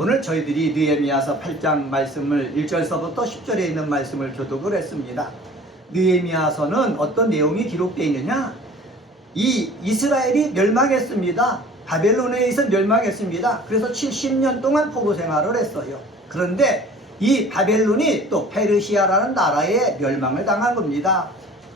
오늘 저희들이 느헤미야서 8장 말씀을 1절서부터 10절에 있는 말씀을 교독을 했습니다. 느헤미야서는 어떤 내용이 기록되어 있느냐? 이 이스라엘이 멸망했습니다. 바벨론에 의해서 멸망했습니다. 그래서 70년 동안 포로 생활을 했어요. 그런데 이 바벨론이 또 페르시아라는 나라에 멸망을 당한 겁니다.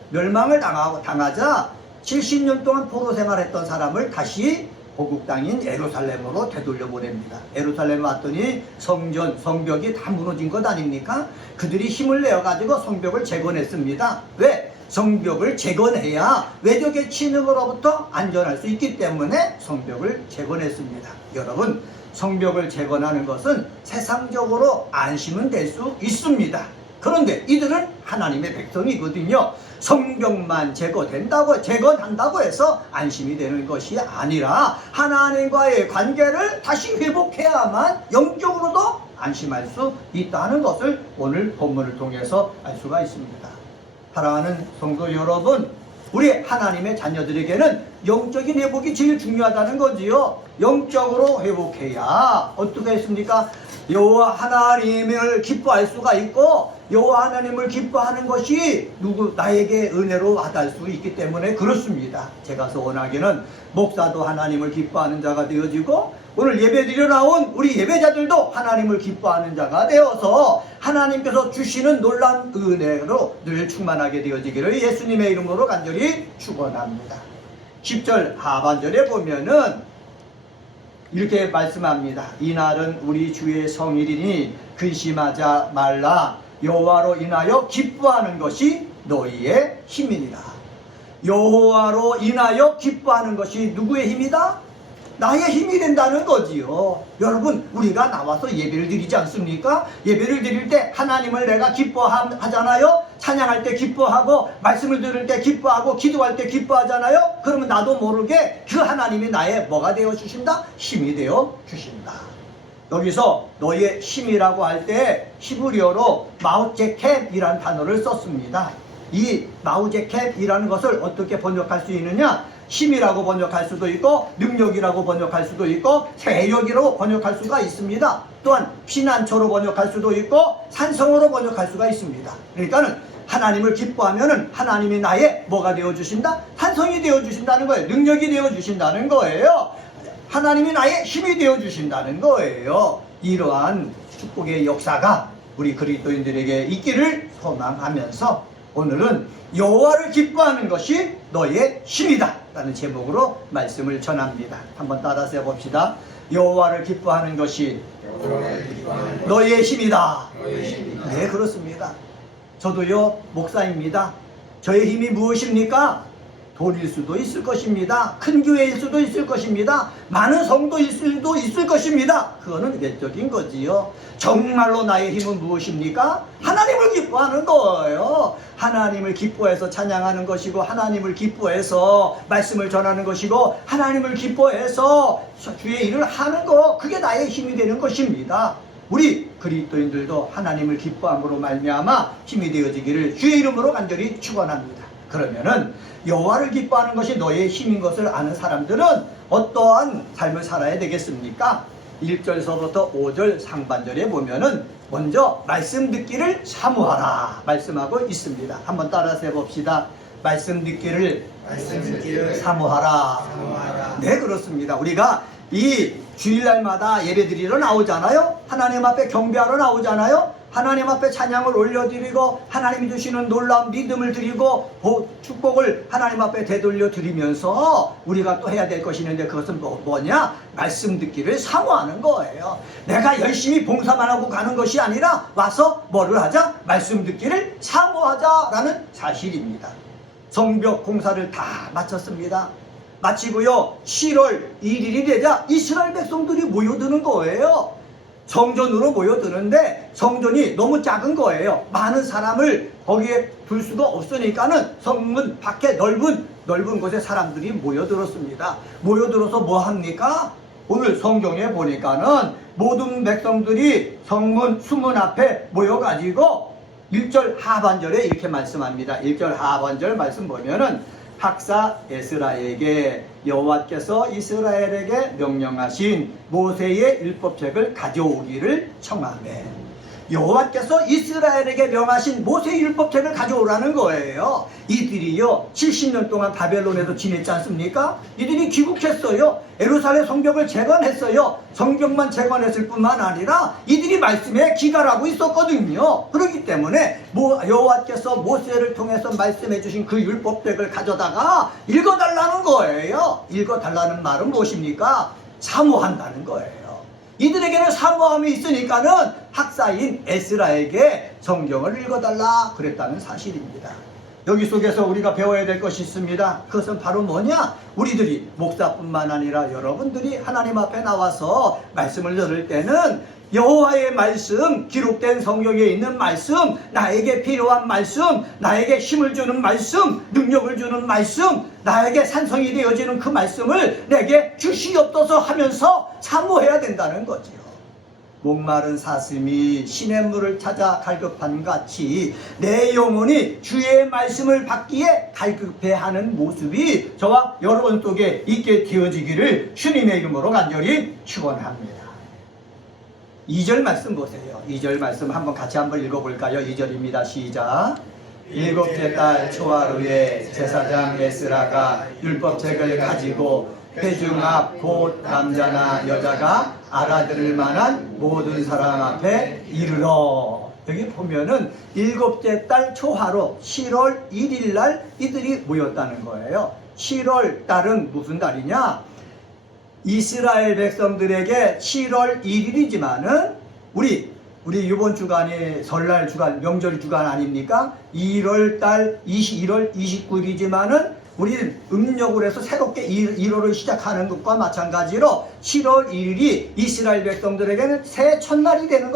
멸망을 당하자 70년 동안 포로 생활했던 사람을 다시 고국 땅인 예루살렘으로 되돌려 보냅니다. 예루살렘 왔더니 성벽이 다 무너진 것 아닙니까? 그들이 힘을 내어가지고 성벽을 재건했습니다. 왜? 성벽을 재건해야 외적의 침입으로부터 안전할 수 있기 때문에 성벽을 재건했습니다. 여러분, 성벽을 재건하는 것은 세상적으로 안심은 될 수 있습니다. 그런데 이들은 하나님의 백성이거든요. 성벽만 재건한다고 해서 안심이 되는 것이 아니라 하나님과의 관계를 다시 회복해야만 영적으로도 안심할 수 있다는 것을 오늘 본문을 통해서 알 수가 있습니다. 사랑하는 성도 여러분, 우리 하나님의 자녀들에게는 영적인 회복이 제일 중요하다는 거지요. 영적으로 회복해야 어떻게 했습니까? 여호와 하나님을 기뻐할 수가 있고, 여호와 하나님을 기뻐하는 것이 나에게 은혜로 와닿을 수 있기 때문에 그렇습니다. 제가 소원하기는 목사도 하나님을 기뻐하는 자가 되어지고, 오늘 예배드려 나온 우리 예배자들도 하나님을 기뻐하는 자가 되어서 하나님께서 주시는 놀라운 은혜로 늘 충만하게 되어지기를 예수님의 이름으로 간절히 축원합니다. 10절 하반절에 보면은 이렇게 말씀합니다. 이날은 우리 주의 성일이니 근심하지 말라. 여호와로 인하여 기뻐하는 것이 너희의 힘이니라. 여호와로 인하여 기뻐하는 것이 누구의 힘이다? 나의 힘이 된다는 거지요. 여러분, 우리가 나와서 예배를 드리지 않습니까? 예배를 드릴 때 하나님을 내가 기뻐하잖아요. 찬양할 때 기뻐하고, 말씀을 들을 때 기뻐하고, 기도할 때 기뻐하잖아요. 그러면 나도 모르게 그 하나님이 나의 뭐가 되어 주신다? 힘이 되어 주신다. 여기서 너의 힘이라고 할 때 히브리어로 마우제켑이라는 단어를 썼습니다. 이 마우제켑이라는 것을 어떻게 번역할 수 있느냐? 힘이라고 번역할 수도 있고, 능력이라고 번역할 수도 있고, 세력이라고 번역할 수가 있습니다. 또한 피난처로 번역할 수도 있고, 산성으로 번역할 수가 있습니다. 그러니까는 하나님을 기뻐하면은 하나님이 나의 뭐가 되어주신다? 산성이 되어주신다는 거예요. 능력이 되어주신다는 거예요. 하나님이 나의 힘이 되어주신다는 거예요. 이러한 축복의 역사가 우리 그리스도인들에게 있기를 소망하면서 오늘은 여호와를 기뻐하는 것이 너의 힘이다 라는 제목으로 말씀을 전합니다. 한번 따라서 해봅시다. 여호와를 기뻐하는 것이 너의 힘이다. 네, 그렇습니다. 저도요, 목사입니다. 저의 힘이 무엇입니까? 돈일 수도 있을 것입니다. 큰 교회일 수도 있을 것입니다. 많은 성도일 수도 있을 것입니다. 그거는 외적인 거지요. 정말로 나의 힘은 무엇입니까? 하나님을 기뻐하는 거예요. 하나님을 기뻐해서 찬양하는 것이고, 하나님을 기뻐해서 말씀을 전하는 것이고, 하나님을 기뻐해서 주의 일을 하는 거, 그게 나의 힘이 되는 것입니다. 우리 그리스도인들도 하나님을 기뻐함으로 말미암아 힘이 되어지기를 주의 이름으로 간절히 축원합니다. 그러면은 여호와를 기뻐하는 것이 너의 힘인 것을 아는 사람들은 어떠한 삶을 살아야 되겠습니까? 1절서부터 5절 상반절에 보면은 먼저 말씀 듣기를 사모하라 말씀하고 있습니다. 한번 따라서 해봅시다. 말씀 듣기를 사모하라. 네, 그렇습니다. 우리가 이 주일날마다 예배드리러 나오잖아요. 하나님 앞에 경배하러 나오잖아요. 하나님 앞에 찬양을 올려드리고 하나님이 주시는 놀라운 믿음을 드리고 축복을 하나님 앞에 되돌려 드리면서 우리가 또 해야 될 것이 있는데, 그것은 뭐냐? 말씀 듣기를 사모하는 거예요. 내가 열심히 봉사만 하고 가는 것이 아니라 와서 뭐를 하자? 말씀 듣기를 사모하자라는 사실입니다. 성벽 공사를 다 마쳤습니다. 마치고요, 7월 1일이 되자 이스라엘 백성들이 모여드는 거예요. 성전으로 모여드는데 성전이 너무 작은 거예요. 많은 사람을 거기에 둘 수가 없으니까는 성문 밖에 넓은 곳에 사람들이 모여들었습니다. 모여들어서 뭐 합니까? 오늘 성경에 보니까는 모든 백성들이 성문 수문 앞에 모여가지고 1절 하반절에 이렇게 말씀합니다. 1절 하반절 말씀 보면은 학사 에스라에게 여호와께서 이스라엘에게 명령하신 모세의 율법책을 가져오기를 청하매, 여호와께서 이스라엘에게 명하신 모세의 율법책을 가져오라는 거예요. 이들이요 70년 동안 바벨론에도 지냈지 않습니까? 이들이 귀국했어요. 예루살렘 성벽을 재건했어요. 성벽만 재건했을 뿐만 아니라 이들이 말씀에 기갈하고 있었거든요. 그렇기 때문에 여호와께서 모세를 통해서 말씀해 주신 그 율법책을 가져다가 읽어달라는 거예요. 읽어달라는 말은 무엇입니까? 사모한다는 거예요. 이들에게는 사모함이 있으니까는 학사인 에스라에게 성경을 읽어달라 그랬다는 사실입니다. 여기 속에서 우리가 배워야 될 것이 있습니다. 그것은 바로 뭐냐? 우리들이 목사뿐만 아니라 여러분들이 하나님 앞에 나와서 말씀을 들을 때는 여호와의 말씀, 기록된 성경에 있는 말씀, 나에게 필요한 말씀, 나에게 힘을 주는 말씀, 능력을 주는 말씀, 나에게 산성이 되어지는 그 말씀을 내게 주시옵소서 하면서 사모해야 된다는 거지요. 목마른 사슴이 시냇물을 찾아 갈급한 같이 내 영혼이 주의 말씀을 받기에 갈급해하는 모습이 저와 여러분 속에 있게 되어지기를 주님의 이름으로 간절히 축원합니다. 2절 말씀 보세요. 2절 말씀 같이 한번 읽어볼까요? 2절입니다. 시작. 일곱째 달 초하루에 제사장 에스라가 율법책을 가지고 회중 앞 곧 남자나 여자가 알아들을 만한 모든 사람 앞에 이르러. 여기 보면은 일곱째 달 초하루 7월 1일 날 이들이 모였다는 거예요. 7월 달은 무슨 달이냐? 이스라엘 백성들에게 7월 1일이지만은 우리 이번 주간이 설날 주간, 명절 주간 아닙니까? 1월 달 1월 29일이지만은 우리는 음력으로 해서 새롭게 1월을 시작하는 것과 마찬가지로 7월 1일이 이스라엘 백성들에게는 새 첫날이 되는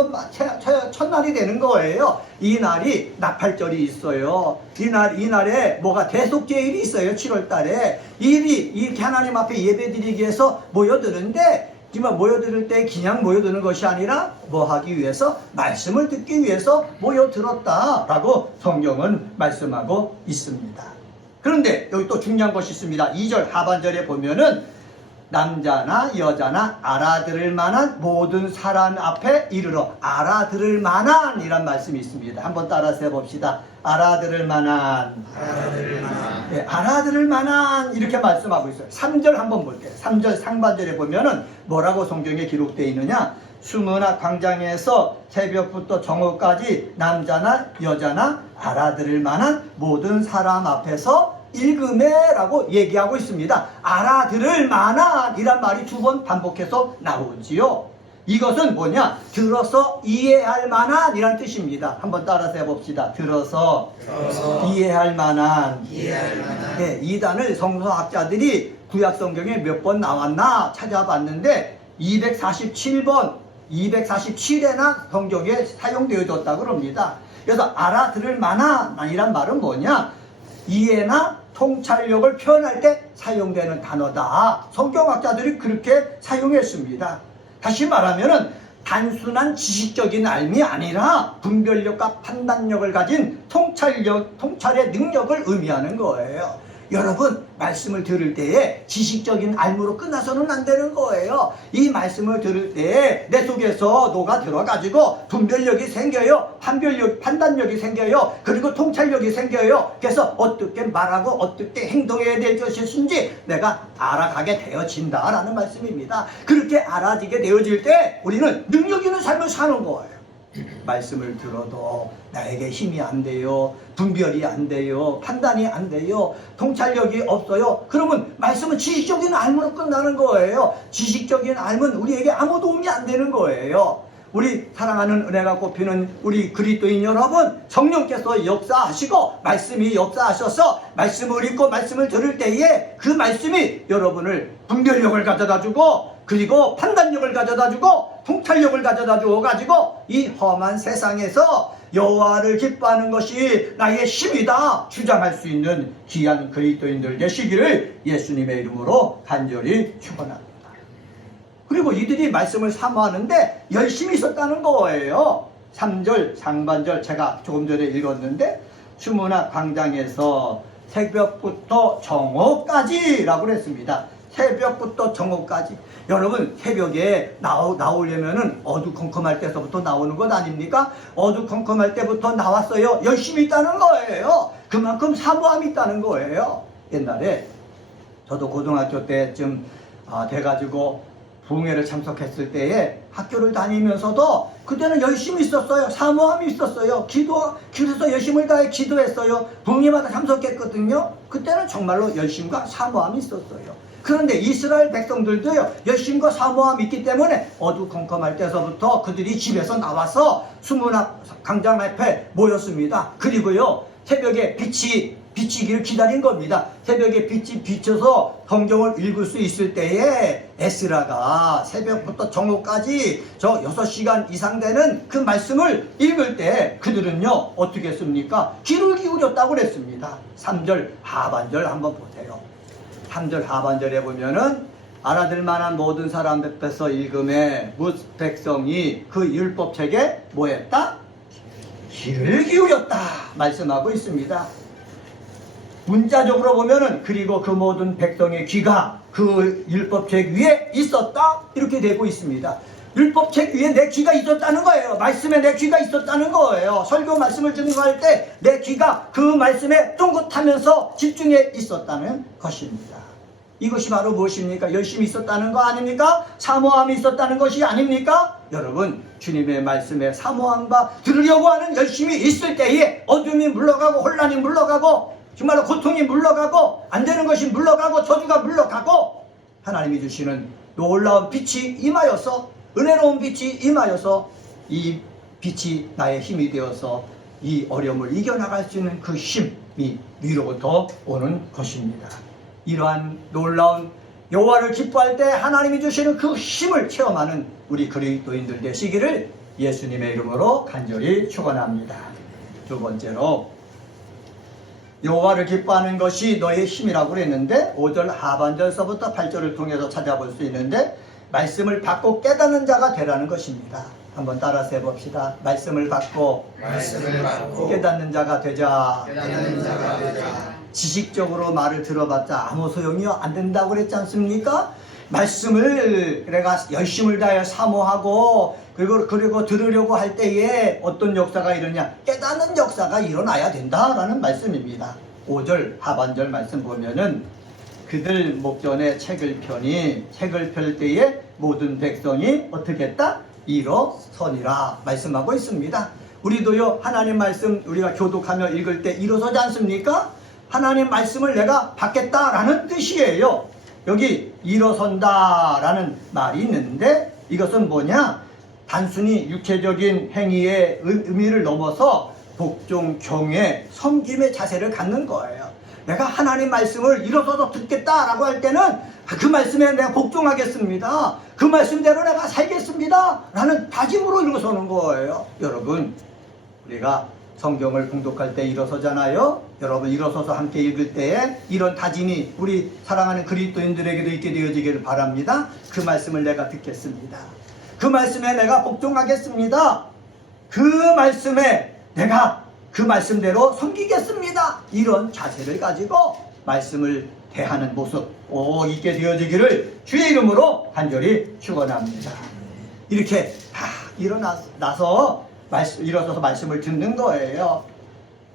첫날이 되는 거예요. 이 날이 나팔절이 있어요. 이날에 뭐가 대속제일이 있어요. 7월 달에 이렇게 하나님 앞에 예배드리기 위해서 모여드는데, 하지만 모여들 때 그냥 모여드는 것이 아니라 뭐 하기 위해서? 말씀을 듣기 위해서 모여들었다라고 성경은 말씀하고 있습니다. 그런데 여기 또 중요한 것이 있습니다. 2절 하반절에 보면은 남자나 여자나 알아들을 만한 모든 사람 앞에 이르러. 알아들을 만한 이란 말씀이 있습니다. 한번 따라서 해봅시다. 알아들을 만한. 네, 알아들을 만한 이렇게 말씀하고 있어요. 3절 한번 볼게요. 3절 상반절에 보면은 뭐라고 성경에 기록되어 있느냐? 수문학 광장에서 새벽부터 정오까지 남자나 여자나 알아들을 만한 모든 사람 앞에서 읽음에라고 얘기하고 있습니다. 알아들을 만한 이란 말이 2번 반복해서 나오지요. 이것은 뭐냐? 들어서 이해할 만한 이란 뜻입니다. 한번 따라서 해봅시다. 들어서 이해할 만한. 네, 이 단을 성서학자들이 구약 성경에 몇 번 나왔나 찾아봤는데 247회나 성경에 사용되어졌다고 합니다. 그래서 알아들을 만한 이란 말은 뭐냐? 이해나 통찰력을 표현할 때 사용되는 단어다. 성경학자들이 그렇게 사용했습니다. 다시 말하면은 단순한 지식적인 알미 아니라 분별력과 판단력을 가진 통찰의 능력을 의미하는 거예요. 여러분, 말씀을 들을 때에 지식적인 알무로 끝나서는 안 되는 거예요. 이 말씀을 들을 때에 내 속에서 녹아 들어가지고 분별력이 생겨요. 판단력이 생겨요. 그리고 통찰력이 생겨요. 그래서 어떻게 말하고 어떻게 행동해야 될 것인지 내가 알아가게 되어진다라는 말씀입니다. 그렇게 알아지게 되어질 때 우리는 능력 있는 삶을 사는 거예요. 말씀을 들어도 나에게 힘이 안 돼요. 분별이 안 돼요. 판단이 안 돼요. 통찰력이 없어요. 그러면 말씀은 지식적인 알무로 끝나는 거예요. 지식적인 알은 우리에게 아무 도움이 안 되는 거예요. 우리 사랑하는 은혜가 꼽히는 우리 그리스도인 여러분, 성령께서 역사하시고 말씀이 역사하셔서 말씀을 읽고 말씀을 들을 때에 그 말씀이 여러분을 분별력을 가져다주고 그리고 판단력을 가져다주고 통찰력을 가져다주어 가지고 이 험한 세상에서 여호와를 기뻐하는 것이 나의 힘이다 주장할 수 있는 귀한 그리스도인들 되시기를 예수님의 이름으로 간절히 축원합니다. 그리고 이들이 말씀을 사모하는데 열심히 있었다는 거예요. 3절 상반절 제가 조금 전에 읽었는데 수문학 광장에서 새벽부터 정오까지라고 그랬습니다. 새벽부터 정오까지. 여러분, 새벽에 나오려면은 어두컴컴할 때서부터 나오는 것 아닙니까? 어두컴컴할 때부터 나왔어요. 열심히 있다는 거예요. 그만큼 사모함이 있다는 거예요. 옛날에 저도 고등학교 때쯤 돼가지고 부흥회를 참석했을 때에 학교를 다니면서도 그때는 열심히 있었어요. 사모함이 있었어요. 그래서 열심을 다해 기도했어요. 부흥회마다 참석했거든요. 그때는 정말로 열심과 사모함이 있었어요. 그런데 이스라엘 백성들도요, 열심과 사모함이 있기 때문에 어두컴컴할 때서부터 그들이 집에서 나와서 수문학 광장 앞에 모였습니다. 그리고요, 새벽에 빛이 비치기를 기다린 겁니다. 새벽에 빛이 비쳐서 성경을 읽을 수 있을 때에 에스라가 새벽부터 정오까지 저 6시간 이상 되는 그 말씀을 읽을 때 그들은요, 어떻게 했습니까? 귀를 기울였다고 그랬습니다. 3절 하반절 한번 보세요. 3절 하반절에 보면은 알아들 만한 모든 사람 앞에서 읽음에 뭇 백성이 그 율법책에 뭐 했다? 귀를 기울였다 말씀하고 있습니다. 문자적으로 보면은 그리고 그 모든 백성의 귀가 그 율법책 위에 있었다 이렇게 되고 있습니다. 율법책 위에 내 귀가 있었다는 거예요. 말씀에 내 귀가 있었다는 거예요. 설교 말씀을 증거할 때 내 귀가 그 말씀에 쫑긋하면서 집중해 있었다는 것입니다. 이것이 바로 무엇입니까? 열심히 있었다는 거 아닙니까? 사모함이 있었다는 것이 아닙니까? 여러분, 주님의 말씀에 사모함과 들으려고 하는 열심이 있을 때에 어둠이 물러가고 혼란이 물러가고 정말로 고통이 물러가고 안 되는 것이 물러가고 저주가 물러가고 하나님이 주시는 놀라운 빛이 임하여서 은혜로운 빛이 임하여서 이 빛이 나의 힘이 되어서 이 어려움을 이겨나갈 수 있는 그 힘이 위로부터 오는 것입니다. 이러한 놀라운 여호와를 기뻐할 때 하나님이 주시는 그 힘을 체험하는 우리 그리스도인들 되시기를 예수님의 이름으로 간절히 축원합니다. 두 번째로 여호와를 기뻐하는 것이 너의 힘이라고 그랬는데 5절 하반절서부터 8절을 통해서 찾아볼 수 있는데 말씀을 받고 깨닫는 자가 되라는 것입니다. 한번 따라서 해봅시다. 말씀을 받고 깨닫는 자가 되자. 지식적으로 말을 들어봤자 아무 소용이 안 된다고 그랬지 않습니까? 말씀을 내가 열심을 다해 사모하고 그리고 들으려고 할 때에 어떤 역사가 일어나냐? 깨닫는 역사가 일어나야 된다라는 말씀입니다. 5절 하반절 말씀 보면은 그들 목전에 책을 펼 때에 모든 백성이 어떻게 했다? 일어서니라 말씀하고 있습니다. 우리도요, 하나님 말씀 우리가 교독하며 읽을 때 일어서지 않습니까? 하나님 말씀을 내가 받겠다라는 뜻이에요. 여기 일어선다라는 말이 있는데 이것은 뭐냐? 단순히 육체적인 행위의 의미를 넘어서 복종, 경외, 섬김의 자세를 갖는 거예요. 내가 하나님 말씀을 일어서서 듣겠다라고 할 때는 그 말씀에 내가 복종하겠습니다. 그 말씀대로 내가 살겠습니다. 라는 다짐으로 일어서는 거예요. 여러분, 우리가 성경을 봉독할 때 일어서잖아요. 여러분 일어서서 함께 읽을 때에 이런 다짐이 우리 사랑하는 그리스도인들에게도 있게 되어지기를 바랍니다. 그 말씀을 내가 듣겠습니다. 그 말씀에 내가 복종하겠습니다. 그 말씀에 내가 그 말씀대로 섬기겠습니다. 이런 자세를 가지고 말씀을 대하는 모습 있게 되어지기를 주의 이름으로 간절히 축원합니다. 이렇게 다 일어나서 일어서서 말씀을 듣는 거예요.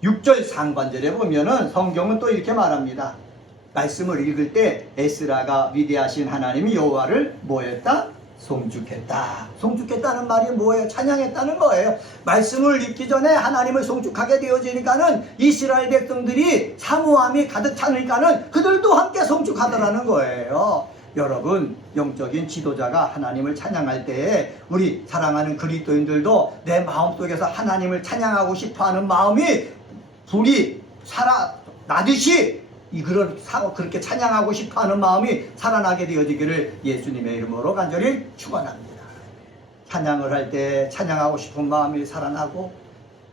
6절 상반절에 보면은 성경은 또 이렇게 말합니다. 말씀을 읽을 때 에스라가 위대하신 하나님이 여호와를 뭐했다? 송축했다. 송축했다는 말이 뭐예요? 찬양했다는 거예요. 말씀을 읽기 전에 하나님을 송축하게 되어지니까는 이스라엘 백성들이 사모함이 가득 차니까는 그들도 함께 송축하더라는 거예요. 여러분, 영적인 지도자가 하나님을 찬양할 때에 우리 사랑하는 그리스도인들도 내 마음속에서 하나님을 찬양하고 싶어하는 마음이 불이 살아나듯이 그렇게 찬양하고 싶어하는 마음이 살아나게 되어지기를 예수님의 이름으로 간절히 축원합니다. 찬양을 할 때 찬양하고 싶은 마음이 살아나고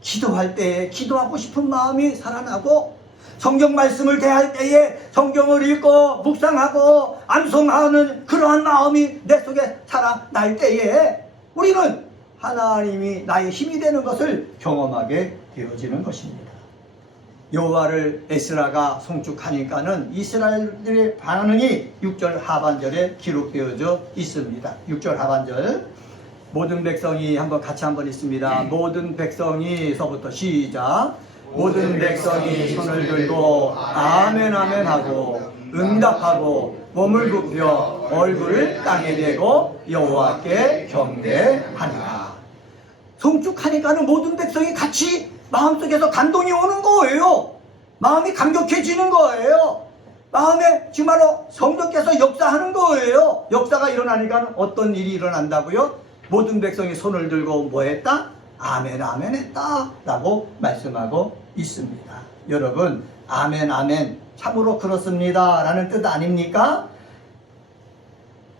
기도할 때 기도하고 싶은 마음이 살아나고 성경 말씀을 대할 때에 성경을 읽고 묵상하고 암송하는 그러한 마음이 내 속에 살아날 때에 우리는 하나님이 나의 힘이 되는 것을 경험하게 되어지는 것입니다. 여호와를 에스라가 송축하니까는 이스라엘들의 반응이 6절 하반절에 기록되어져 있습니다. 6절 하반절 모든 백성이 같이 한번 있습니다. 모든 백성이서부터 시작. 모든 백성이 손을 들고 아멘 아멘 하고 응답하고 몸을 굽혀 얼굴을 땅에 대고 여호와께 경배하니라. 송축하니까는 모든 백성이 같이 마음속에서 감동이 오는 거예요. 마음이 감격해지는 거예요. 마음에 정말로 성령께서 역사하는 거예요. 역사가 일어나니까 어떤 일이 일어난다고요? 모든 백성이 손을 들고 뭐 했다? 아멘 아멘 했다 라고 말씀하고 있습니다. 여러분, 아멘 아멘 참으로 그렇습니다 라는 뜻 아닙니까?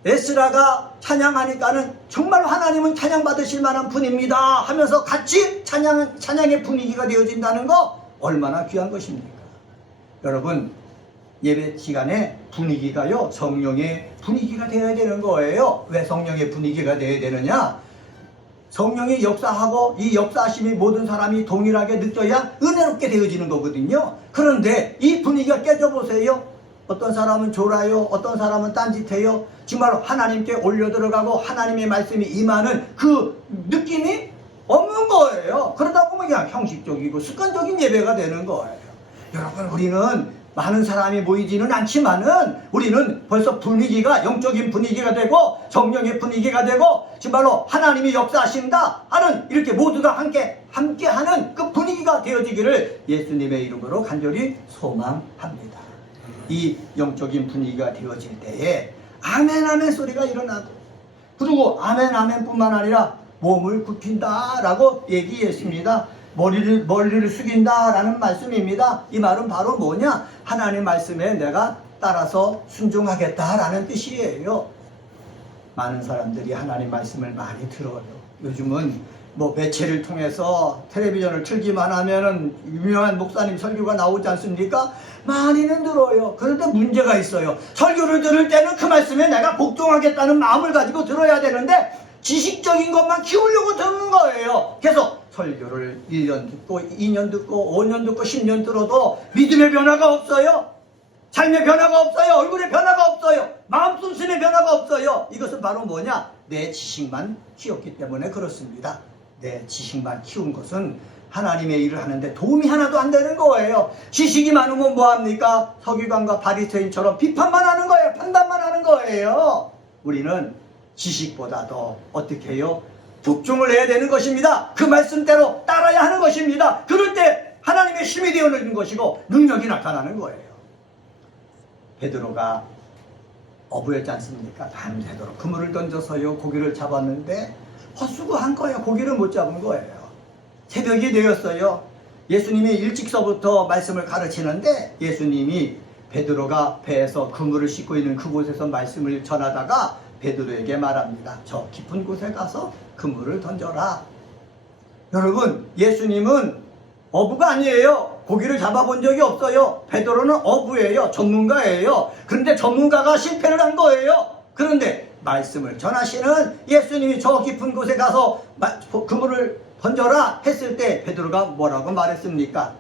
에스라가 찬양하니까는 정말 하나님은 찬양받으실 만한 분입니다 하면서 같이 찬양의 분위기가 되어진다는 거 얼마나 귀한 것입니까? 여러분, 예배 시간에 분위기가요, 성령의 분위기가 되어야 되는 거예요. 왜 성령의 분위기가 되어야 되느냐? 성령이 역사하고 이 역사하심이 모든 사람이 동일하게 느껴야 은혜롭게 되어지는 거거든요. 그런데 이 분위기가 깨져보세요. 어떤 사람은 졸아요, 어떤 사람은 딴짓해요. 정말 하나님께 올려 들어가고 하나님의 말씀이 임하는 그 느낌이 없는 거예요. 그러다 보면 그냥 형식적이고 습관적인 예배가 되는 거예요. 여러분, 우리는 많은 사람이 모이지는 않지만은 우리는 벌써 분위기가 영적인 분위기가 되고 성령의 분위기가 되고 정말로 하나님이 역사하신다 하는 이렇게 모두가 함께하는 그 분위기가 되어지기를 예수님의 이름으로 간절히 소망합니다. 이 영적인 분위기가 되어질 때에 아멘 아멘 소리가 일어나고, 그리고 아멘 아멘 뿐만 아니라 몸을 굽힌다 라고 얘기했습니다. 머리를 숙인다 라는 말씀입니다. 이 말은 바로 뭐냐? 하나님 말씀에 내가 따라서 순종하겠다 라는 뜻이에요. 많은 사람들이 하나님 말씀을 많이 들어요. 요즘은 매체를 통해서 텔레비전을 틀기만 하면은 유명한 목사님 설교가 나오지 않습니까? 많이는 들어요. 그런데 문제가 있어요. 설교를 들을 때는 그 말씀에 내가 복종하겠다는 마음을 가지고 들어야 되는데 지식적인 것만 키우려고 듣는 거예요. 계속 설교를 1년 듣고 2년 듣고 5년 듣고 10년 들어도 믿음의 변화가 없어요. 삶의 변화가 없어요. 얼굴의 변화가 없어요. 마음 씀씀의 변화가 없어요. 이것은 바로 뭐냐? 내 지식만 키웠기 때문에 그렇습니다. 내 지식만 키운 것은 하나님의 일을 하는데 도움이 하나도 안 되는 거예요. 지식이 많으면 뭐합니까? 서기관과 바리새인처럼 비판만 하는 거예요. 판단만 하는 거예요. 우리는 지식보다도 어떻게 해요? 복종을 해야 되는 것입니다. 그 말씀대로 따라야 하는 것입니다. 그럴 때 하나님의 힘이 되어지는 것이고 능력이 나타나는 거예요. 베드로가 어부였지 않습니까? 밤새도록 그물을 던져서요 고기를 잡았는데 헛수고한 거예요. 고기를 못 잡은 거예요. 새벽이 되었어요. 예수님이 일찍서부터 말씀을 가르치는데 예수님이 베드로가 배에서 그물을 씻고 있는 그곳에서 말씀을 전하다가 베드로에게 말합니다. 저 깊은 곳에 가서 그물을 던져라. 여러분, 예수님은 어부가 아니에요. 고기를 잡아본 적이 없어요. 베드로는 어부예요. 전문가예요. 그런데 전문가가 실패를 한 거예요. 그런데 말씀을 전하시는 예수님이 저 깊은 곳에 가서 그물을 던져라 했을 때 베드로가 뭐라고 말했습니까?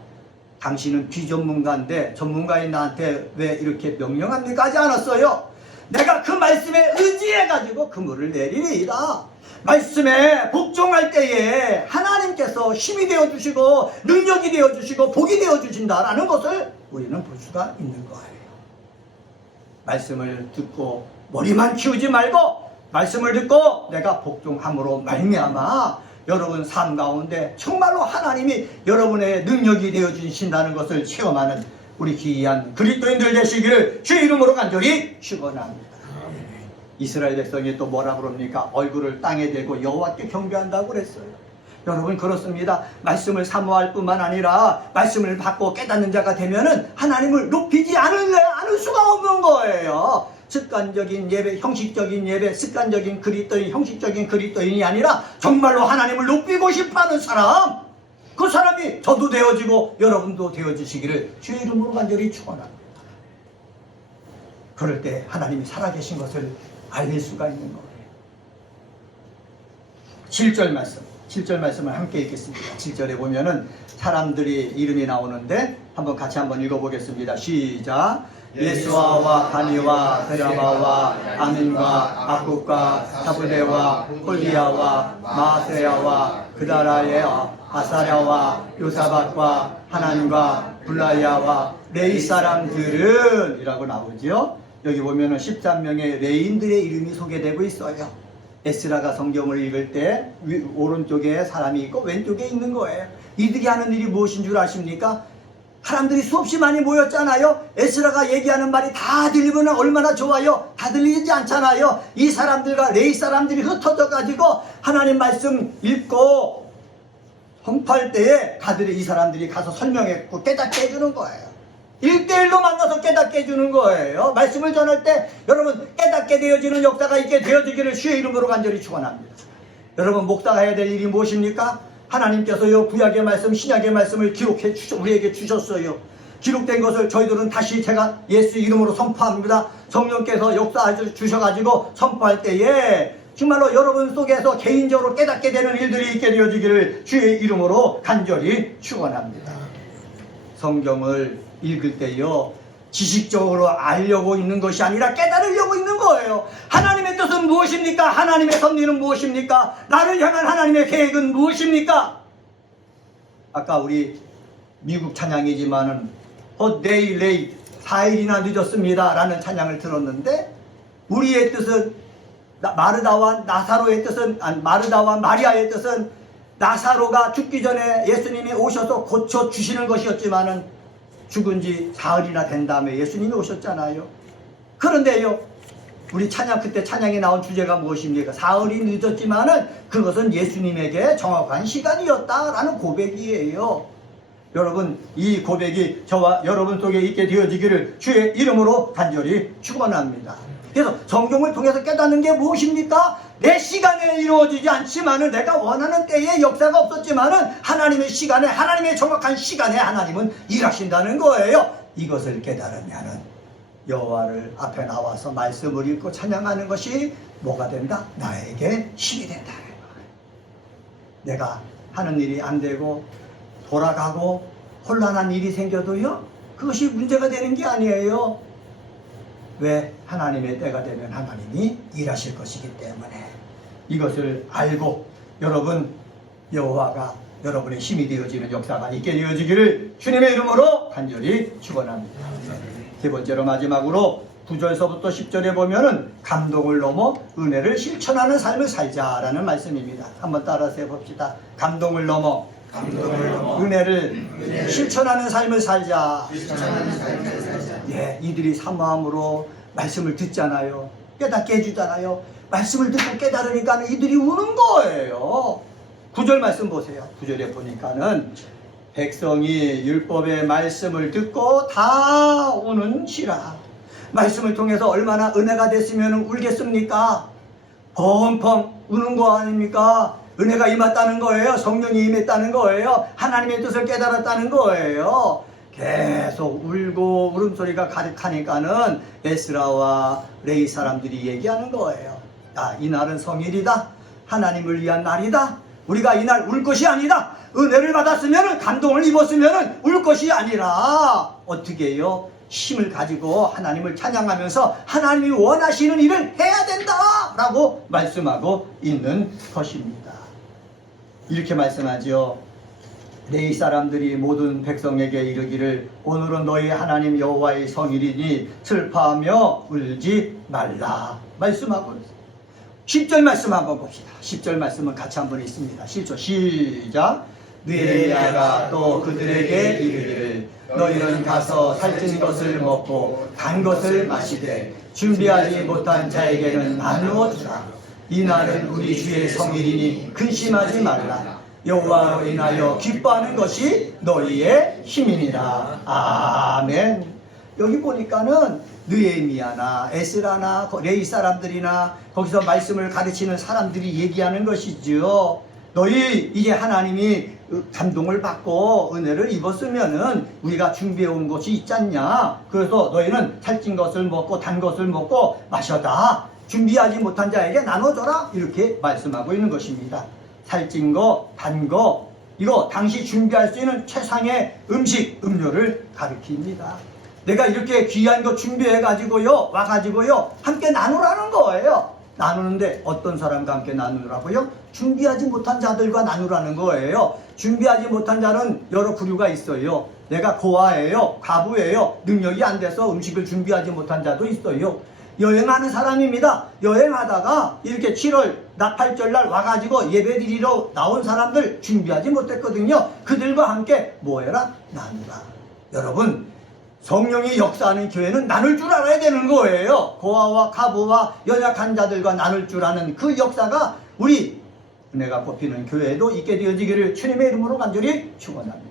당신은 비전문가인데 전문가인 나한테 왜 이렇게 명령합니까? 하지 않았어요. 내가 그 말씀에 의지해가지고 그물을 내리리이다. 말씀에 복종할 때에 하나님께서 힘이 되어주시고 능력이 되어주시고 복이 되어주신다라는 것을 우리는 볼 수가 있는 거예요. 말씀을 듣고 머리만 키우지 말고 말씀을 듣고 내가 복종함으로 말미암아 여러분 삶 가운데 정말로 하나님이 여러분의 능력이 되어주신다는 것을 체험하는 우리 귀한 그리스도인들 되시기를 주의 이름으로 간절히 축원합니다. 이스라엘 백성이 또 뭐라 그럽니까? 얼굴을 땅에 대고 여호와께 경배한다고 그랬어요. 여러분, 그렇습니다. 말씀을 사모할 뿐만 아니라 말씀을 받고 깨닫는 자가 되면은 하나님을 높이지 않을 수가 없는 거예요. 습관적인 예배, 형식적인 예배, 습관적인 그리스도인, 형식적인 그리스도인이 아니라 정말로 하나님을 높이고 싶어하는 사람, 그 사람이 저도 되어지고 여러분도 되어지시기를 주의 이름으로 간절히 축원합니다. 그럴 때 하나님이 살아계신 것을 알릴 수가 있는 거예요. 7절 말씀 7절 말씀을 함께 읽겠습니다. 7절에 보면은 사람들이 이름이 나오는데 한번 같이 한번 읽어보겠습니다. 시작. 예수아와 바니와 드라마와 아민과 아국과 사부대와 홀리아와 마세야와 그다라의 아사랴와 요사박과 하난과 블라야와 레이 사람들은 이라고 나오죠. 여기 보면은 13명의 레인들의 이름이 소개되고 있어요. 에스라가 성경을 읽을 때 오른쪽에 사람이 있고 왼쪽에 있는 거예요. 이들이 하는 일이 무엇인 줄 아십니까? 사람들이 수없이 많이 모였잖아요. 에스라가 얘기하는 말이 다 들리면 얼마나 좋아요. 다 들리지 않잖아요. 이 사람들과 레위 사람들이 흩어져 가지고 하나님 말씀 읽고 선포할 때에 다들 이 사람들이 가서 설명했고 깨닫게 해주는 거예요. 1대1로 만나서 깨닫게 해주는 거예요. 말씀을 전할 때 여러분 깨닫게 되어지는 역사가 있게 되어지기를 주의 이름으로 간절히 축원합니다. 여러분 목사가 해야 될 일이 무엇입니까? 하나님께서요 구약의 말씀 신약의 말씀을 기록해 우리에게 주셨어요. 기록된 것을 저희들은 다시 제가 예수 이름으로 선포합니다. 성령께서 역사해 주셔가지고 선포할 때에 정말로 여러분 속에서 개인적으로 깨닫게 되는 일들이 있게 되어지기를 주의 이름으로 간절히 축원합니다. 성경을 읽을 때요 지식적으로 알려고 있는 것이 아니라 깨달으려고 있는 거예요. 하나님의 뜻은 무엇입니까? 하나님의 섭리는 무엇입니까? 나를 향한 하나님의 계획은 무엇입니까? 아까 우리 미국 찬양이지만은 day late 4일이나 늦었습니다 라는 찬양을 들었는데 우리의 뜻은 마르다와 나사로의 뜻은 마르다와 마리아의 뜻은 나사로가 죽기 전에 예수님이 오셔서 고쳐주시는 것이었지만은 죽은 지 사흘이나 된 다음에 예수님이 오셨잖아요. 그런데요 우리 찬양 그때 찬양에 나온 주제가 무엇입니까? 사흘이 늦었지만은 그것은 예수님에게 정확한 시간이었다라는 고백이에요. 여러분 이 고백이 저와 여러분 속에 있게 되어지기를 주의 이름으로 간절히 축원합니다. 그래서 성경을 통해서 깨닫는 게 무엇입니까? 내 시간에 이루어지지 않지만은 내가 원하는 때에 역사가 없었지만은 하나님의 시간에 하나님의 정확한 시간에 하나님은 일하신다는 거예요. 이것을 깨달으면은 여호와를 앞에 나와서 말씀을 읽고 찬양하는 것이 뭐가 된다? 나에게 힘이 된다는 거예요. 내가 하는 일이 안 되고 돌아가고 혼란한 일이 생겨도요 그것이 문제가 되는 게 아니에요. 왜? 하나님의 때가 되면 하나님이 일하실 것이기 때문에 이것을 알고 여러분 여호와가 여러분의 힘이 되어지는 역사가 있게 되어지기를 주님의 이름으로 간절히 축원합니다. 세 번째로 마지막으로 9절서부터 10절에 보면은 감동을 넘어 은혜를 실천하는 삶을 살자라는 말씀입니다. 한번 따라서 해봅시다. 감동을 넘어 은혜를 실천하는 삶을 살자. 예, 이들이 사모함으로 말씀을 듣잖아요. 깨닫게 해주잖아요. 말씀을 듣고 깨달으니까 이들이 우는 거예요. 9절 말씀 보세요. 9절에 보니까는 백성이 율법의 말씀을 듣고 다 우는시라. 말씀을 통해서 얼마나 은혜가 됐으면 울겠습니까? 펑펑 우는 거 아닙니까? 은혜가 임했다는 거예요. 성령이 임했다는 거예요. 하나님의 뜻을 깨달았다는 거예요. 계속 울고 울음소리가 가득하니까는 에스라와 레위 사람들이 얘기하는 거예요. 야, 이날은 성일이다. 하나님을 위한 날이다. 우리가 이날 울 것이 아니다. 은혜를 받았으면 감동을 입었으면 울 것이 아니라 어떻게 해요? 힘을 가지고 하나님을 찬양하면서 하나님이 원하시는 일을 해야 된다 라고 말씀하고 있는 것입니다. 이렇게 말씀하죠. 레위 사람들이 모든 백성에게 이르기를 오늘은 너희 하나님 여호와의 성일이니 슬퍼하며 울지 말라 말씀하고 있습니다. 10절 말씀 한번 봅시다. 10절 말씀은 같이 한번 읽습니다. 10절 시작. 느헤미야가 또 그들에게 이르기를 너희는 가서 살찐 것을 먹고 단 것을 마시되 준비하지 못한 자에게는 나누어 주라. 이날은 우리 주의 성일이니 근심하지 말라. 여호와로 인하여 기뻐하는 것이 너희의 힘이니라. 아멘. 여기 보니까는 느헤미야나 에스라나 레위 사람들이나 거기서 말씀을 가르치는 사람들이 얘기하는 것이죠. 너희 이제 하나님이 감동을 받고 은혜를 입었으면은 우리가 준비해온 것이 있지 않냐. 그래서 너희는 살찐 것을 먹고 단 것을 먹고 마셔다. 준비하지 못한 자에게 나눠줘라. 이렇게 말씀하고 있는 것입니다. 살찐 거, 단 거, 이거 당시 준비할 수 있는 최상의 음식, 음료를 가리킵니다. 내가 이렇게 귀한 거 준비해가지고요, 와가지고요, 함께 나누라는 거예요. 나누는데 어떤 사람과 함께 나누라고요? 준비하지 못한 자들과 나누라는 거예요. 준비하지 못한 자는 여러 부류가 있어요. 내가 고아예요, 과부예요, 능력이 안 돼서 음식을 준비하지 못한 자도 있어요. 여행하는 사람입니다. 여행하다가 이렇게 7월 나팔절날 와가지고 예배드리러 나온 사람들 준비하지 못했거든요. 그들과 함께 뭐 해라? 나누라. 여러분, 성령이 역사하는 교회는 나눌 줄 알아야 되는 거예요. 고아와 과부와 연약한 자들과 나눌 줄 아는 그 역사가 우리 은혜가 뽑히는 교회에도 있게 되어지기를 주님의 이름으로 간절히 축원합니다.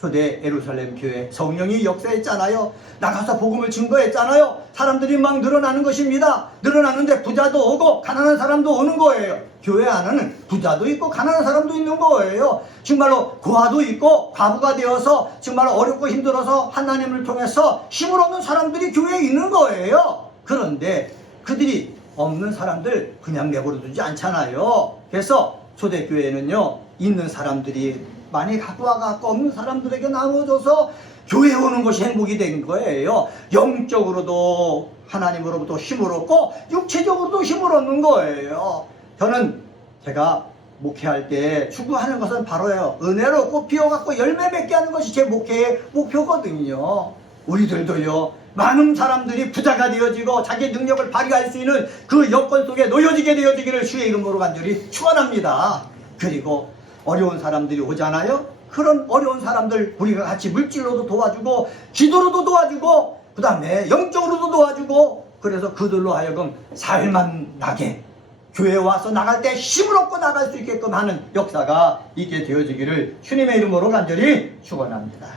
초대 예루살렘 교회 성령이 역사했잖아요. 나가서 복음을 증거했잖아요. 사람들이 막 늘어나는 것입니다. 늘어나는데 부자도 오고 가난한 사람도 오는 거예요. 교회 안에는 부자도 있고 가난한 사람도 있는 거예요. 정말로 고아도 있고 과부가 되어서 정말로 어렵고 힘들어서 하나님을 통해서 힘을 얻는 사람들이 교회에 있는 거예요. 그런데 그들이 없는 사람들 그냥 내버려 두지 않잖아요. 그래서 초대교회는요, 있는 사람들이 많이 갖고 와갖고 없는 사람들에게 나눠줘서 교회에 오는 것이 행복이 된 거예요. 영적으로도 하나님으로부터 힘을 얻고 육체적으로도 힘을 얻는 거예요. 저는 제가 목회할 때 추구하는 것은 바로요, 은혜로 꽃 피워갖고 열매 맺게 하는 것이 제 목회의 목표거든요. 우리들도요, 많은 사람들이 부자가 되어지고 자기 능력을 발휘할 수 있는 그 여건 속에 놓여지게 되어지기를 주의 이름으로 간절히 축원합니다. 그리고 어려운 사람들이 오잖아요. 그런 어려운 사람들 우리가 같이 물질로도 도와주고 기도로도 도와주고 그 다음에 영적으로도 도와주고, 그래서 그들로 하여금 살만 나게 교회에 와서 나갈 때 힘을 얻고 나갈 수 있게끔 하는 역사가 있게 되어지기를 주님의 이름으로 간절히 축원합니다.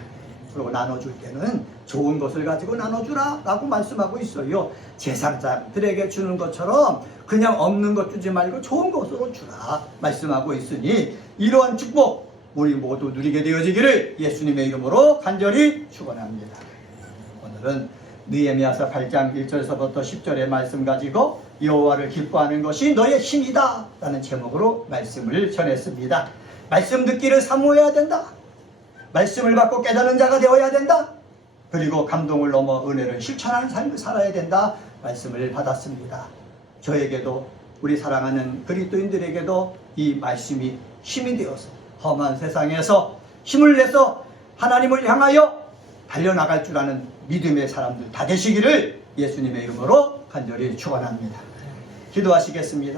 그리고 나눠줄 때는 좋은 것을 가지고 나눠주라 라고 말씀하고 있어요. 제사장들에게 주는 것처럼 그냥 없는 것 주지 말고 좋은 것으로 주라 말씀하고 있으니 이러한 축복 우리 모두 누리게 되어지기를 예수님의 이름으로 간절히 축원합니다. 오늘은 느헤미야서 8장 1절서부터 10절의 말씀 가지고 여호와를 기뻐하는 것이 너의 힘이다 라는 제목으로 말씀을 전했습니다. 말씀 듣기를 사모해야 된다. 말씀을 받고 깨닫는 자가 되어야 된다. 그리고 감동을 넘어 은혜를 실천하는 삶을 살아야 된다 말씀을 받았습니다. 저에게도 우리 사랑하는 그리스도인들에게도 이 말씀이 힘이 되어서 험한 세상에서 힘을 내서 하나님을 향하여 달려나갈 줄 아는 믿음의 사람들 다 되시기를 예수님의 이름으로 간절히 축원합니다. 기도하시겠습니다.